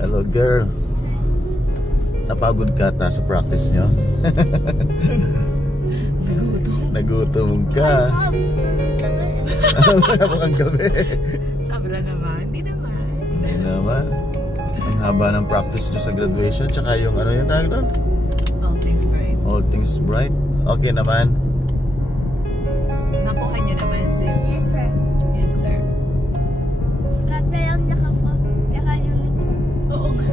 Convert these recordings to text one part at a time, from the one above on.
Hello girl. Napagod ka ta sa practice nyo? Nagutom ka. Wala mo kang gabi. Sobra naman. Hindi naman. Ang haba ng practice nyo sa graduation. Tsaka yung ano yung tawag doon? All things bright. All things bright. Okay naman. Nakuha niyo naman, Zip. Yes, sir. Yes, sir. Kasi lang naka-uniform. Oo nga.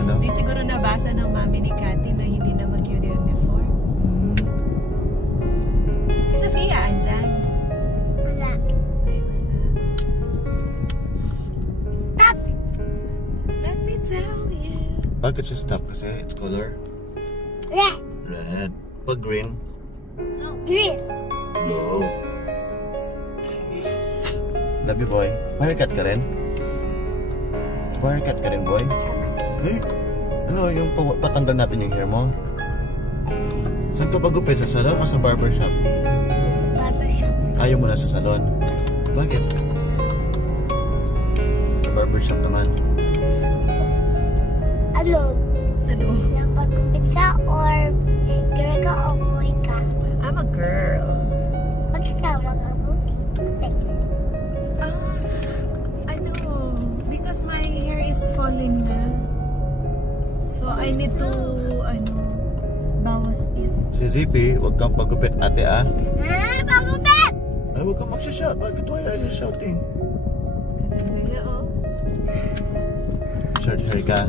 Ano? Di siguro nabasa ng mami ni Cathy na hindi na mag-uniform. Si Sofia, andyan? Wala. Ay, wala. Stop! Let me tell you. Bakit siya stop kasi? It's color? Red. Red. Pag green? Green. Blue. Love you, boy. Pa-haircut ka rin? Pa-haircut ka rin, boy? Eh, ano yung patanggal natin yung hair mo? Saan ka pagupit? Sa salon o sa barbershop? Barbershop. Ayaw mo na sa salon. Bakit? Sa barbershop naman. Ano? Ano? Napagupit ka or girl ka o boy ka? I'm a girl. Bakit ka mag-upit? Ano? Because my hair is falling na. So, I need to, bawas it. Si Zippy, huwag kang pagupit, ate ah. Pagupit! Ay, huwag kang magsha-shout. Bakit why are you shouting? Kaganda niya, oh. Short hair ka.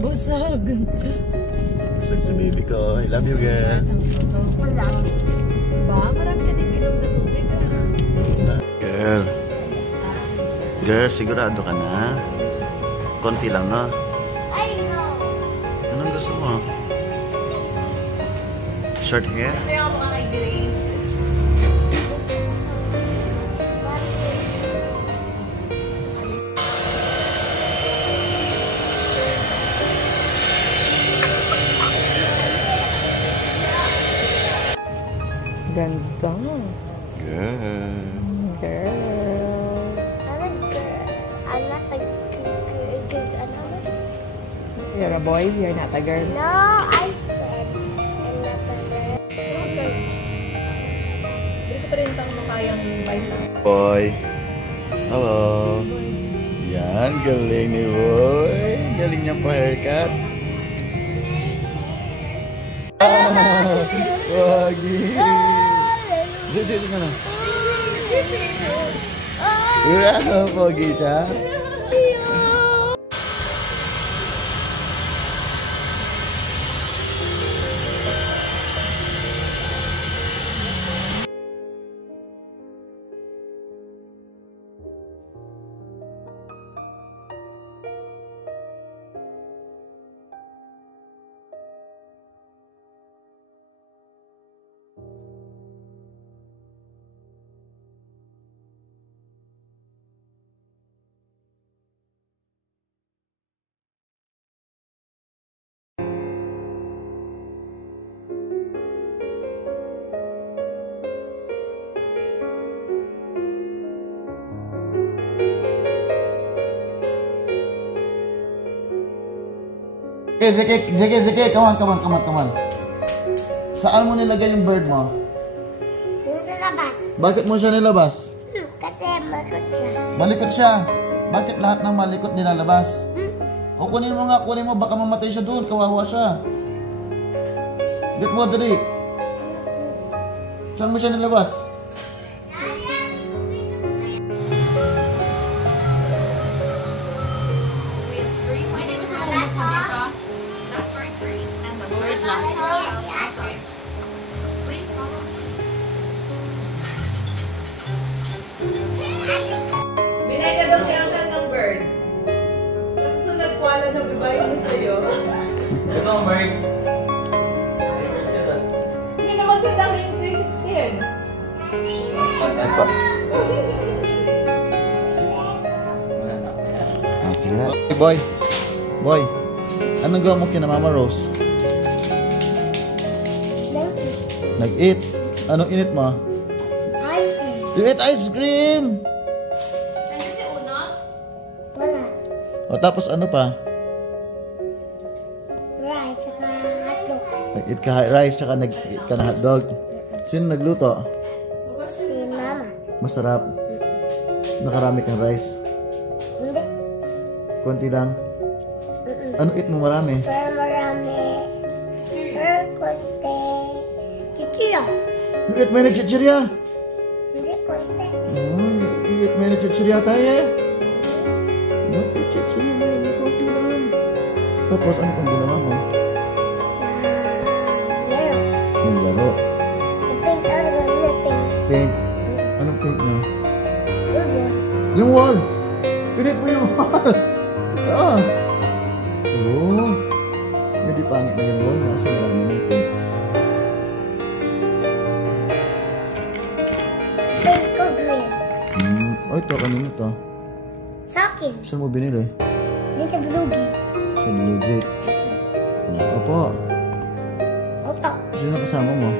Busog. Busog sa baby ko. I love you, girl. Wala. Ba? Marami ka din kilom na tubig, Girl. Girl, sigurado ka na? Konti lang, no? I know. Anong gusto mo? Short hair? Kasi ako mukha kay Grace. Ganda. Girl. Girl. I'm a girl. I'm not a girl. You're a boy, you're not a girl. No, I said I'm not a girl. Okay. Hindi ko pa rin tang makayang bite lang. Boy. Hello. Yan, galing ni boy. Galing niya pa haircut. Wagi. Sisi ka na. Wow, pogi siya. Okay, Zeke, come on. Saan mo nilagay yung bird mo? Dito sa labas. Bakit mo siya nilabas? Kasi malikot siya. Malikot siya. Bakit lahat ng malikot nilalabas? O kunin mo, baka mamatay siya doon, kawawa siya. Get mo, dali. Saan mo siya nilabas? Binay ka daw ni Uncle ng bird. Sa susunod ko alam na bibayin mo sa'yo. Gusto mo, Mark? Hindi na maganda yung 360 yan. Sige na. Hey, boy. Anong gawa mo kina Mama Rose? Nag-eat. Anong init mo? Ice cream. You eat ice cream! Nandiyan si Uno? Wala. O tapos ano pa? Rice, saka hotdog. Nag-eat ka rice, tsaka nag-eat ka na hotdog. Sino nagluto? Si mama. Masarap. Nakarami kang rice. Hindi. Konti lang. Ano eat mo marami? Pero marami. Pero konti. Chichira. Eat mo yung nagchichirya. Hindi konti. Eat mo yung nagchichirya tayo eh. Nagchichirya mo yung konti lang. Tapos ano pang ginawa mo? Laro. Naglaro. Paint out of the paint. Paint. Anong paint nyo? Ubo. Yung wall! Pinit mo yung wall! Ito! Oo! Hindi pangit na yung wall. Nasa lang yung paint. Paint ko green. Oh, ito. Kanino to? Sa akin. Saan mo binili? Din sa bulugi. Sa Blue Gate. Opo. Opo. Sino kasama mo?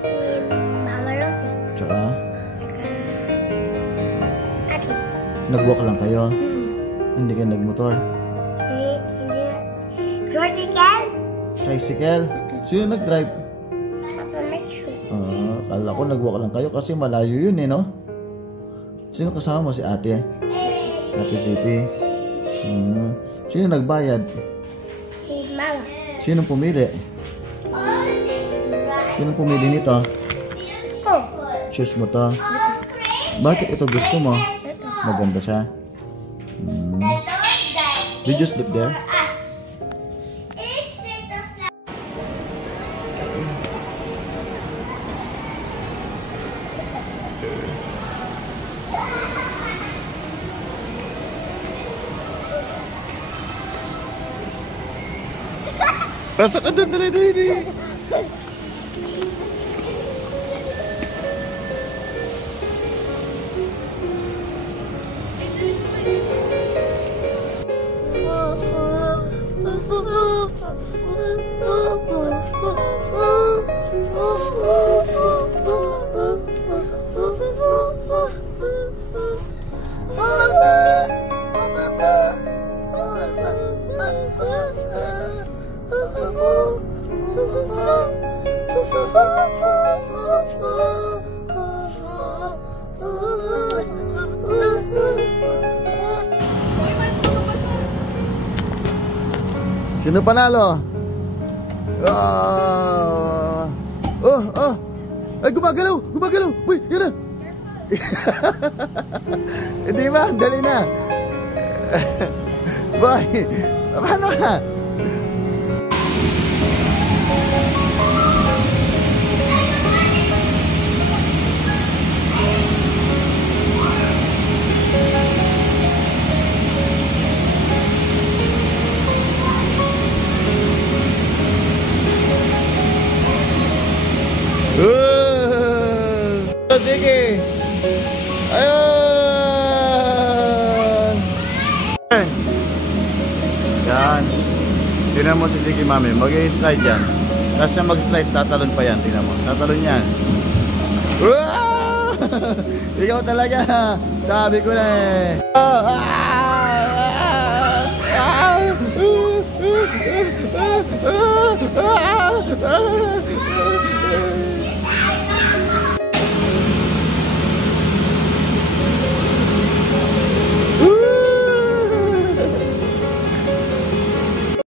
Si Mama Rosie. Tsaka? Saka Ate. Nag-walk lang kayo? Hindi kayo nagmotor? Hindi na. Cortical. Tricycle? Sino nag-drive? Papa Metro. Kala ko nag-walk lang kayo kasi malayo yun eh, no? Sino kasama mo? Si ate? Ate Sipi? Sino nagbayad? Si Mama. Sino pumili? Sino pumili nito? Ko. Shoes mo to? Bakit ito gusto mo? Maganda siya. Did you sleep there? Pasok ka doon, dali. Sino panalo? Ay, gumagalaw! Uy, yun na! Hindi ba? Dali na! Boy! Paano ka? Sige! Ayun! Yan. Tingnan mo si Sige Mami. Mag-i-slide yan. Tapos niya mag-slide, tatalon pa yan. Tingnan mo. Tatalon yan. Ikaw talaga. Sabi ko na eh.